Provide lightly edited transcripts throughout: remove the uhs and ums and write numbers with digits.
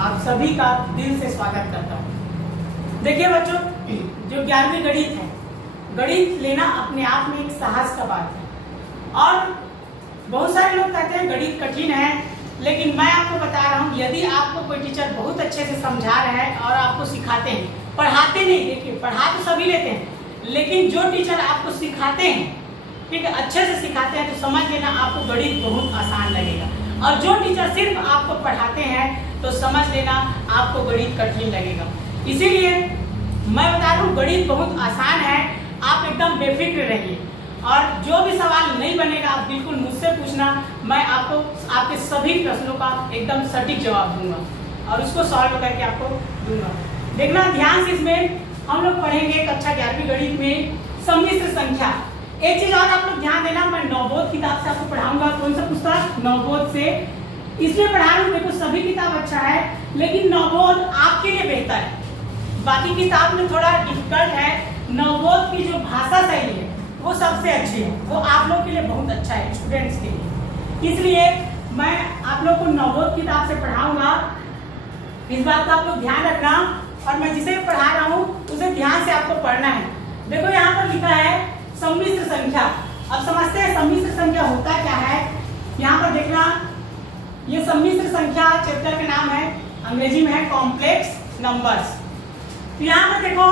आप सभी का दिल से स्वागत करता हूँ। देखिए बच्चों, जो 11वीं गणित है, गणित लेना अपने आप में एक साहस का बात है। और बहुत सारे लोग कहते हैं गणित कठिन है, लेकिन मैं आपको बता रहा हूँ, यदि आपको कोई टीचर बहुत अच्छे से समझा रहा है और आपको सिखाते हैं, पढ़ाते नहीं, देखिए पढ़ा तो सभी लेते हैं, लेकिन जो टीचर आपको सिखाते हैं, ठीक है, अच्छे से सिखाते हैं, तो समझ लेना आपको गणित बहुत आसान लगेगा। और जो टीचर सिर्फ आपको पढ़ाते हैं तो समझ लेना आपको गणित कठिन लगेगा। इसीलिए मैं बता रहा हूँ गणित बहुत आसान है, आप एकदम बेफिक्र रहिए। और जो भी सवाल नहीं बनेगा आप बिल्कुल मुझसे पूछना, मैं आपको आपके सभी प्रश्नों का एकदम सटीक जवाब दूंगा और उसको सॉल्व करके आपको दूंगा। देखना ध्यान से, इसमें हम लोग पढ़ेंगे कक्षा 11वीं गणित में सम्मिश्र संख्या। एक चीज और आप लोग ध्यान देना, मैं नवबोध किताब से आपको पढ़ाऊंगा। कौन सा पुस्तक? नवबोध से। इसमें पढ़ा रहा हूँ, देखो सभी किताब अच्छा है, लेकिन नवबोध आपके लिए बेहतर है। बाकी किताब में थोड़ा डिफिकल्ट है। नवबोध की जो भाषा शैली है वो सबसे अच्छी है, वो आप लोग के लिए बहुत अच्छा है, स्टूडेंट्स के लिए। इसलिए मैं आप लोग को नवबोध किताब से पढ़ाऊंगा, इस बात का आप लोग ध्यान रखना। और मैं जिसे पढ़ा रहा हूँ उसे ध्यान से आपको पढ़ना है। देखो यहाँ पर लिखा है सम्मिश्र संख्या। अब समझते हैं सम्मिश्र संख्या होता क्या है। यहाँ पर देखना, ये सम्मिश्र संख्या चैप्टर का नाम है, अंग्रेजी में है कॉम्प्लेक्स नंबर्स। तो यहाँ पर देखो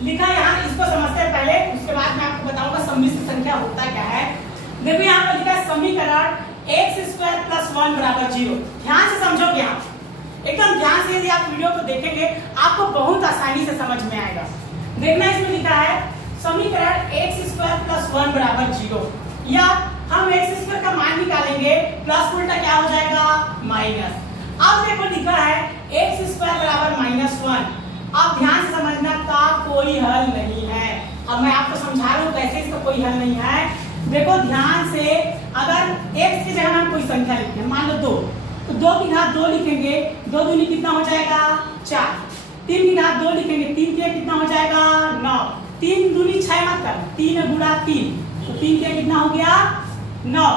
लिखा, यहाँ इसको समझते हैं पहले, उसके बाद मैं आपको बताऊंगा सम्मिश्र संख्या होता क्या है। देखो यहाँ पर लिखा है समीकरण x² + 1 = 0। ध्यान से समझोगे आप, एकदम ध्यान से, यदि आप वीडियो को देखेंगे आपको बहुत आसानी से समझ में आएगा। देखना, इसमें लिखा है समीकरण x² + 1 = 0, या हम x² का मान निकालेंगे, प्लस उल्टा क्या हो जाएगा? माइनस। अब देखो लिखा है x² = -1। अब ध्यान से समझना, का कोई हल नहीं है। अब मैं आपको समझा रहा हूँ कैसे इसका कोई हल नहीं है। देखो ध्यान से, अगर x की जगह हम कोई संख्या लिखते हैं, मान लो 2, तो 2 की घात 2 लिखेंगे, 2 दूनी कितना हो जाएगा? 4। 3 की घात 2 लिखेंगे, 3 के कितना हो जाएगा? 9। 3 दूनी 6 मत कर, 3 × 3, तो 3 के कितना हो गया? 9।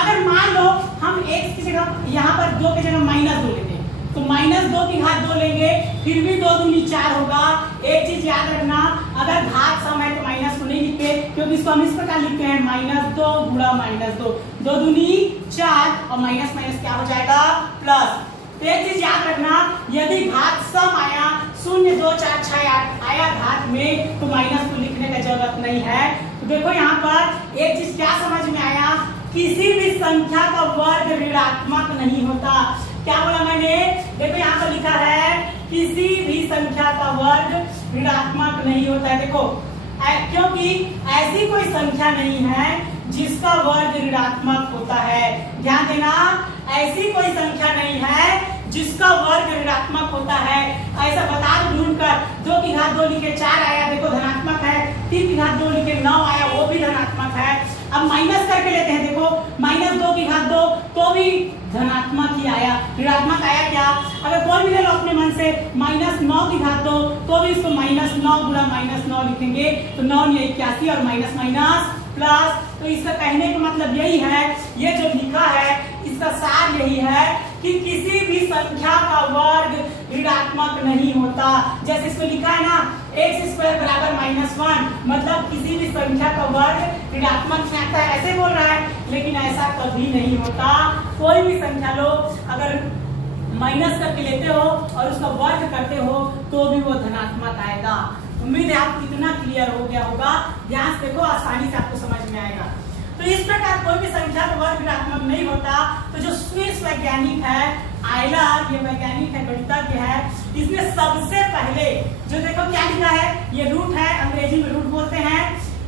अगर मान लो हम x की जगह यहाँ पर 2 की जगह -2 लेते हैं, तो -2 की घात 2 लेंगे, फिर भी 2 दूनी 4 होगा। एक चीज याद रखना, अगर घात सम है तो माइनस को नहीं लिखते, क्योंकि इसको हम इस प्रकार लिखते हैं -2 × -2, 2 दूनी 4 और माइनस माइनस क्या हो जाएगा? प्लस। तो एक चीज याद रखना, यदि घात सम आया 0, 2, 4, 6, 8 आया घात में, तो माइनस को लिखने का जरूरत नहीं है। तो देखो यहाँ पर एक चीज क्या समझ में आया, किसी भी संख्या का वर्ग ऋणात्मक नहीं होता। क्या बोला मैंने? देखो यहाँ पर लिखा है किसी भी संख्या का वर्ग ऋणात्मक नहीं होता है। देखो क्योंकि ऐसी कोई संख्या नहीं है जिसका वर्ग ऋणात्मक होता है। ध्यान देना, ऐसी कोई संख्या नहीं है जिसका वर्ग ऋणात्मक होता है। ऐसा बता दो ढूंढ कर, 2 की घात 2 लिखे 4 आया, देखो धनात्मक है। 3 की घात 2 लिखे 9 आया, वो भी धनात्मक है। अब माइनस करके लेते हैं, देखो -2 की घात 2 तो भी धनात्मक ही आया, ऋणात्मक आया क्या? अगर कोई भी ले लो अपने मन से, -9 की घात 2 तो भी इसको -9 × -9 लिखेंगे, तो 9 × 81 और माइनस माइनस प्लस। तो इसका कहने का मतलब यही है, ये जो लिखा है इसका सार यही है कि किसी भी संख्या का वर्ग ऋणात्मक नहीं होता। जैसे इसको लिखा है ना x² = -1, मतलब किसी भी संख्या का वर्ग ऋणात्मक नहीं आता है, ऐसे बोल रहा है, लेकिन ऐसा कभी नहीं होता। कोई भी संख्या लो, अगर माइनस करके लेते हो और उसका वर्ग करते हो तो भी वो धनात्मक आएगा। उम्मीद है आपको इतना क्लियर हो गया होगा। ध्यान से देखो, आसानी से आपको समझ में आएगा। तो इस प्रकार कोई भी संख्या का वर्ग ऋणात्मक नहीं होता। तो जो स्विस वैज्ञानिक है आयलर, ये वैज्ञानिक है, गणितज्ञ है, इसने सबसे पहले जो देखो क्या लिखा है, ये रूट है, अंग्रेजी में रूट बोलते हैं,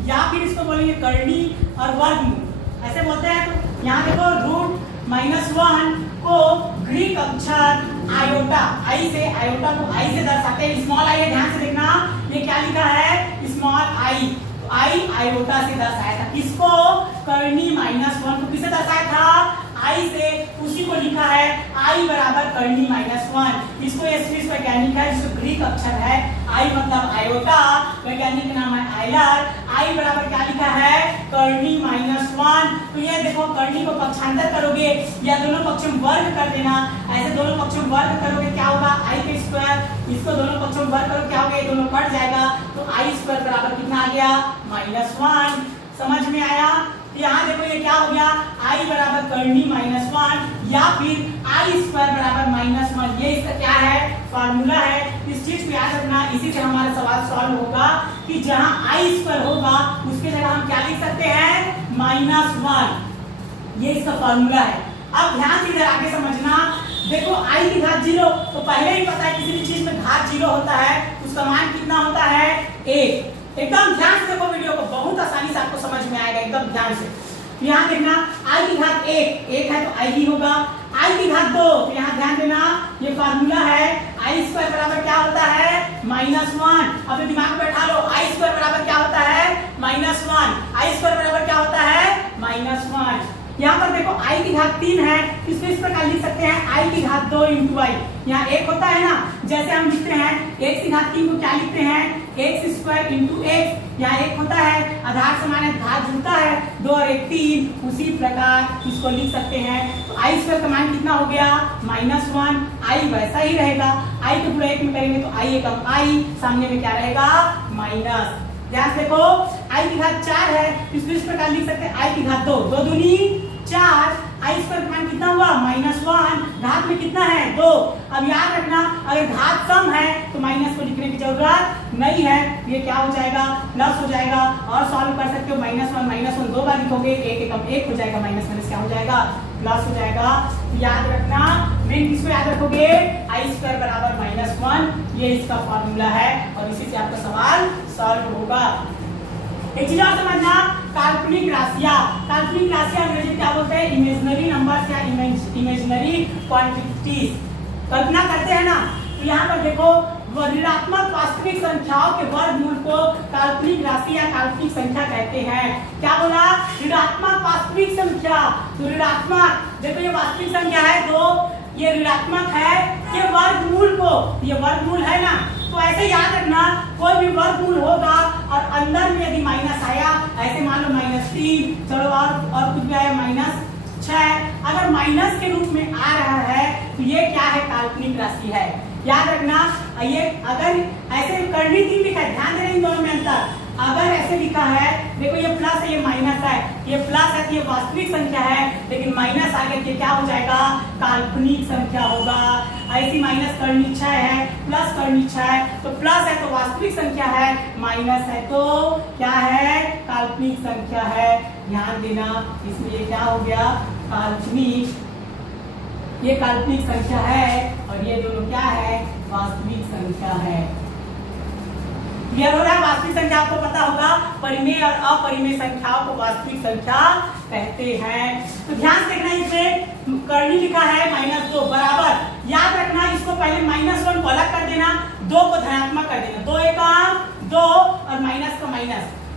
या फिर इसको बोलेंगे करनी और वर्गमूल ऐसे बोलते हैं। तो यहाँ देखो रूट -1 को ग्रीक अक्षर आयोटा, आई से, आयोटा को आई से दर्शाते हैं, स्मॉल आई है, ध्यान से देखना, ये क्या लिखा है? Small I. तो आई आयोटा से दर्शाया था, किसको? करनी -1 को किसे दर्शाया था? आई से। उसी को लिखा है आई बराबर करनी -1। इसको ये स्विस वैज्ञानिक है जिसको ग्रीक अक्षर है, आई मतलब आयोटा, वैज्ञानिक का नाम है आयलर। आई बराबर क्या लिखा है? करनी -1। तो ये देखो, करनी को पक्षांतर करोगे या दोनों पक्ष में वर्ग कर देना, ऐसे दोनों पक्षों में वर्ग करोगे क्या होगा आई के स्क्वायर, इसको दोनों पक्षों में वर्ग करो क्या होगा, ये दोनों कट जाएगा तो आई स्क्वायर बराबर कितना आ गया -1। समझ में आया? यहाँ देखो ये क्या हो गया आई बराबर करनी -1 या फिर आई स्क्वायर बराबर -1, ये इसका क्या है फार्मूला है। इस चीज को याद रखना, इसी से हमारा सवाल सॉल्व होगा कि जहां आई स्क्वायर होगा उसके जगह हम क्या लिख सकते हैं -1, ये इसका फार्मूला है। अब ध्यान से इधर आगे समझना, देखो आई की घात 0 तो पहले ही पता है किसी भी चीज में घात 0 होता है उसका मान कितना होता है 1। एकदम ध्यान से देखो वीडियो को, बहुत आसानी से आपको समझ में आएगा, एकदम ध्यान से। तो यहाँ देखना आई की घात 1 है तो आई ही होगा, आई की घात 2 तो यहाँ ध्यान देना ये फार्मूला है आई स्क्वायर बराबर क्या होता है -1। अब दिमाग में बैठा लो आई स्क्वायर बराबर क्या होता है -1, आई स्क्वायर बराबर क्या होता है -1। यहाँ पर देखो आई की घात 3 है, इसको इस प्रकार लिख सकते हैं आई की घात 2 इंटू आई। यहाँ 1 होता है ना, जैसे हम लिखते हैं x की घात 3 को क्या लिखते हैं x स्क्वायर इंटू एक्स। यहाँ 1 होता है, आधार समान है, घात जुड़ता है, 2 और 1 3, उसी प्रकार इसको लिख सकते हैं। तो आई स्क्वायर का मान कितना हो गया -1, आई वैसा ही रहेगा, आई को पूरा 1 में करेंगे तो आई एकम आई, सामने में क्या रहेगा माइनस। ध्यान से देखो आई की घात 4 है, इस प्रकार लिख सकते हैं आई की घात 2, 2 दूनी 4, आई स्क्वायर का मान कितना हुआ -1, घात में कितना है 2। अब याद रखना अगर घात सम है तो माइनस को लिखने की जरूरत नहीं है, ये क्या हो जाएगा प्लस हो जाएगा। और सॉल्व कर सकते हो -1 2 बार लिखोगे 1 एकम 1 हो जाएगा, माइनस माइनस क्या हो जाएगा प्लस हो जाएगा। याद रखना मेन किसको याद रखोगे आई स्क्वायर बराबर -1, ये इसका फॉर्मूला है और इसी से आपका सवाल सॉल्व होगा। एक चीज और समझना, काल्पनिक राशियां, काल्पनिक राशियां अंग्रेजी क्या बोलते हैं इमेजिनरी नंबर्स या इमेजिनरी क्वांटिटीज। कल्पना करते हैं ना, तो यहाँ पर देखो ऋणात्मक वास्तविक संख्याओं के वर्गमूल को काल्पनिक राशि या काल्पनिक संख्या कहते हैं। क्या बोला ऋणात्मक वास्तविक संख्या, तो ऋणात्मक देखो ये वास्तविक संख्या है 2, ये ऋणात्मक है, ये वर्गमूल को, ये वर्गमूल है ना, तो ऐसे याद रखना कोई भी वर्गमूल होगा और अंदर में यदि माइनस आया, ऐसे मान लो -3, चलो और कुछ भी आया -6, अगर माइनस के रूप में आ रहा है तो ये क्या है काल्पनिक राशि है। याद रखना ये अगर ऐसे करनी 3 लिखा है, ध्यान देना इन दोनों में अंतर, अगर ऐसे लिखा है देखो ये प्लस है ये माइनस है, ये प्लस है तो ये वास्तविक संख्या है, लेकिन माइनस आगे के क्या हो जाएगा काल्पनिक संख्या होगा। ऐसी माइनस करनी 6 है, प्लस करनी 6 है, तो प्लस है तो वास्तविक संख्या है, माइनस है तो क्या है काल्पनिक संख्या है। ध्यान देना इसमें ये क्या हो गया काल्पनिक, ये काल्पनिक संख्या है और ये दोनों क्या है वास्तविक संख्या है। क्लियर हो रहा है? वास्तविक संख्या आपको पता होगा परिमेय और अपरिमेय संख्याओं को वास्तविक संख्या कहते हैं। तो ध्यान देखना इसमें करनी लिखा है -2 बराबर, याद रखना इसको पहले -1 को अलग कर देना, 2 को धनात्मक कर देना, 2 एकम 2 और माइनस का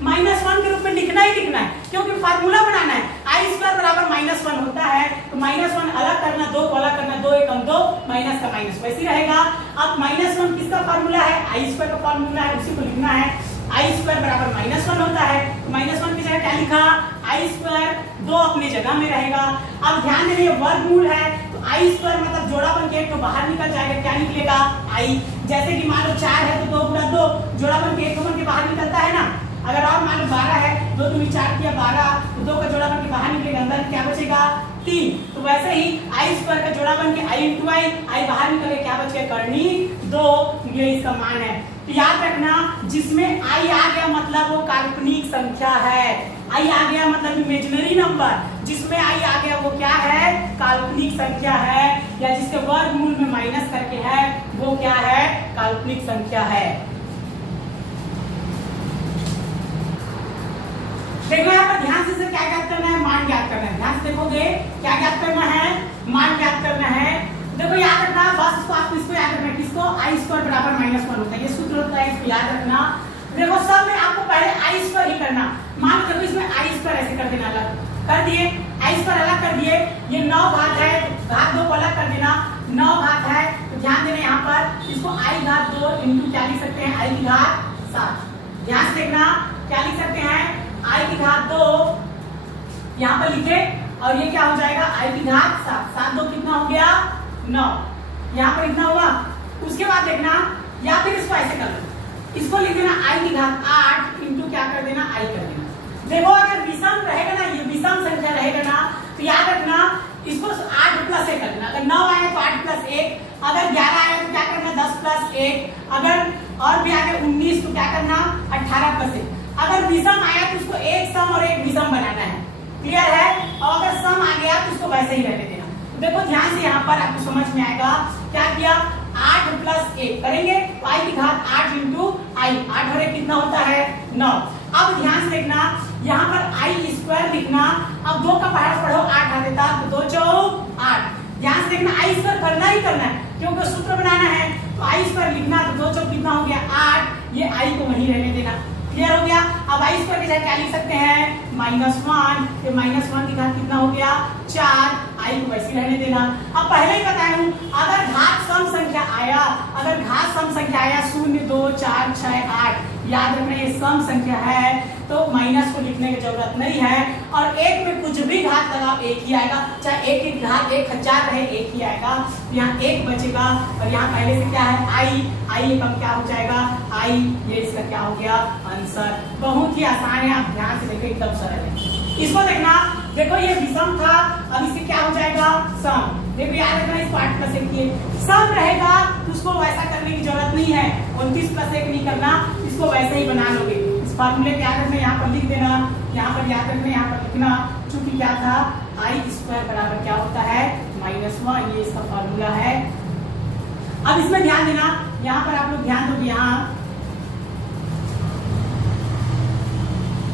-1 के रूप में लिखना ही लिखना है, क्योंकि फार्मूला बनाना है। आई स्क्वायर बराबर -1 होता है तो -1 अलग करना, 2 को अलग करना, 2 एकम 2 माइनस का माइनस वैसे रहेगा। अब -1 किसका फार्मूला है आई स्क्वायर का फार्मूला है, उसी को लिखना है। आई स्क्वायर बराबर -1 होता है तो -1 की जगह क्या लिखा आई स्क्वायर, 2 अपनी जगह में रहेगा। अब ध्यान देना ये वर्गमूल है तो आई स्क्वायर मतलब जोड़ापन के 1 तो बाहर निकल जाएगा, क्या निकलेगा आई। जैसे कि मान लो 4 है तो 2 गुणा 2, जोड़ापन के 1 बन के बाहर निकलता है ना। अगर और मान लो 12 है, 2 दूनी 4 किया 12, तो 2 का जोड़ा बन के बाहर निकलेगा, अंदर क्या बचेगा 3। तो वैसे ही आई स्क्वायर का जोड़ा बन के आई इंटू आई बाहर निकले क्या बच गया करनी 2, ये इसका मान है। तो याद रखना जिसमें आई आ गया मतलब वो काल्पनिक संख्या है, आई आ गया मतलब इमेजिनरी नंबर, जिसमें आई आ गया वो क्या है काल्पनिक संख्या है, या जिसके वर्गमूल में माइनस करके है वो क्या है काल्पनिक संख्या है। देखो यहाँ पर ध्यान से क्या ज्ञात करना है मान ज्ञात करना है। ध्यान से देखोगे क्या ज्ञात करना है मान ज्ञात करना है। देखो याद रखना बस इसको याद रखना है, किसको आई स्क्वायर बराबर -1 होता है, ये सूत्र होता है, इसको याद रखना। देखो सब में आपको पहले आई स्क्वायर ही करना, मान लो इसमें आई स्क्वायर ऐसे कर देना, अलग कर दिए, आई स्क्वायर अलग कर दिए, ये 9 घात है, घात 2 को अलग कर देना, 9 घात है तो ध्यान देना यहाँ पर इसको आई घात 2 इंटू क्या लिख सकते हैं आई की घात 7। ध्यान से देखना क्या लिख सकते हैं आई की घात 2 यहाँ पर लिखे और ये क्या हो जाएगा आई की घात 7, 7 2 कितना हो गया 9, यहाँ पर इतना हुआ। उसके बाद देखना, या फिर इसको ऐसे कर लो, इसको लिख देना i की घात 8 इंटू क्या कर देना i कर देना। देखो अगर विषम रहेगा ना, ये विषम संख्या रहेगा ना, तो याद रखना इसको 8 प्लस 1 कर देना। अगर 9 आए तो 8 प्लस 1, अगर 11 आए तो क्या करना 10 प्लस 1, अगर और भी आगे 19 तो क्या करना 18 प्लस 1। अगर विषम आया तो उसको एक सम और एक विषम बनाना है, क्लियर है। और अगर सम आ गया तो उसको वैसे ही रहने देना। तो देखो ध्यान से यहाँ पर आपको समझ में आएगा क्या किया, 8 प्लस 1 करेंगे तो i की घात 8 इंटू i, 8 और 1 कितना होता है 9। अब ध्यान से देखना, यहाँ पर i स्क्वायर लिखना, अब 2 का पहाड़ पढ़ो 8 आ देता तो 2 चौक 8। ध्यान से देखना i स्क्वायर करना ही करना है क्योंकि सूत्र बनाना है, तो i स्क्वायर लिखना तो 2 चौक कितना हो गया 8, ये i को वहीं रहने देना, क्लियर हो गया। अब i स्क्वायर की जगह क्या लिख सकते हैं -1, ये -1 की घात कितना हो गया 4, i को वैसे रहने देना। अब पहले ही बताया हूं, अगर घात सम संख्या आया, अगर घात सम संख्या आया 0, 2, 4, 6, 8, याद रखना ये सम संख्या है तो माइनस को लिखने की जरूरत नहीं है। और एक में कुछ भी घात लगाओ एक ही आएगा, चाहे एक की घात 1000 रहे एक ही आएगा। यहाँ 1 बचेगा और यहाँ पहले से क्या है i कम क्या हो जाएगा i, ये इसका क्या हो गया आंसर। बहुत ही आसान है, आप ध्यान से देखो एकदम सरल है। इसको देखना, देखो ये विषम था, अब इसे क्या हो जाएगा सम। देखो याद रखना इसको 8 प्लस 1 किए, सम रहेगा तो उसको वैसा करने की जरूरत नहीं है, 29 प्लस 1 नहीं करना, इसको वैसे ही बना लोगे। इस फार्मूले को याद रखना, यहाँ पर लिख देना, यहाँ पर याद रखना, यहाँ पर लिखना, चूंकि क्या था i स्क्वायर बराबर क्या होता है -1, ये इसका फार्मूला है। अब इसमें ध्यान देना, यहाँ पर आप लोग ध्यान दोगे,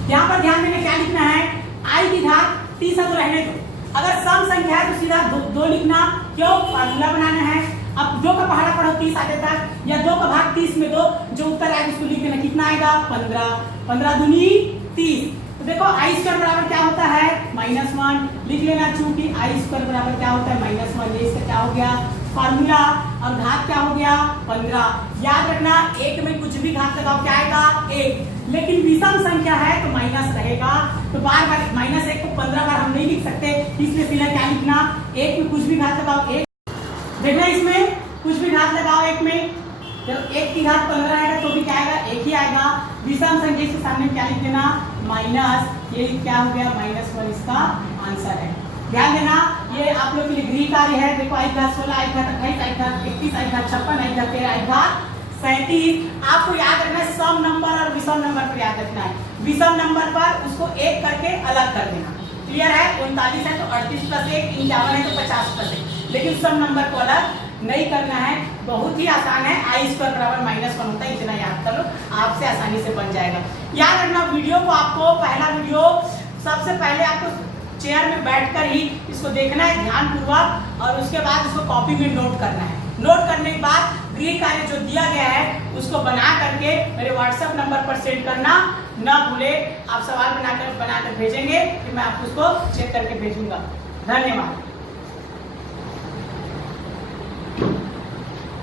यहाँ पर ध्यान देना क्या लिखना है, i की घात 30 तो रहने दो, अगर सम संख्या है तो सीधा 2 लिखना, क्यों फार्मूला बनाना है। अब 2 का पहाड़ा पढ़ो 30 आ देता है, या 2 का भाग 30 में 2, जो उत्तर आएगा उसको लिख देना, कितना आएगा 15, 15 दूनी 30। तो देखो i स्क्वायर बराबर क्या होता है -1, लिख लेना, चूंकि i स्क्वायर बराबर क्या होता है -1, ये इसका क्या हो गया फार्मूला, और घात क्या हो गया 15। याद रखना एक में कुछ भी घात लगाओ क्या आएगा 1, लेकिन विषम संख्या है तो माइनस रहेगा, तो बार बार -1 को 15 बार हम नहीं लिख सकते, इसलिए सीधा क्या लिखना, एक में कुछ भी घात लगाओ 1। देखना इसमें कुछ भी घात लगाओ एक में, जब 1 की घात 15 आएगा तो भी क्या आएगा 1 ही आएगा। विषम संख्या के सामने क्या लिख देना माइनस, ये क्या हो गया -1 इसका आंसर है। ध्यान देना ये आप लोग के लिए गृह कार्य है। देखो i घात 16, i घात 28, i घात 31, i घात 56, i घात 13, i घात 37। आपको याद रखना है सम नंबर और विषम नंबर पर याद रखना है। विषम नंबर पर उसको 1 करके अलग कर देना, क्लियर है। 39 है तो 38 प्लस 1, 51 है तो 50 प्लस 1, लेकिन सम नंबर को अलग नहीं करना है। बहुत ही आसान है, i स्क्वायर बराबर -1 होता है, इतना याद कर लो, आपसे आसानी से बन जाएगा। याद रखना वीडियो को, आपको पहला वीडियो सबसे पहले आपको चेयर में बैठकर ही इसको देखना है ध्यानपूर्वक, और उसके बाद इसको कॉपी में नोट करना है। नोट करने के बाद गृह कार्य जो दिया गया है उसको बना करके मेरे व्हाट्सएप नंबर पर सेंड करना न भूले। आप सवाल बनाकर भेजेंगे, फिर मैं आपको उसको चेक करके भेजूंगा। धन्यवाद।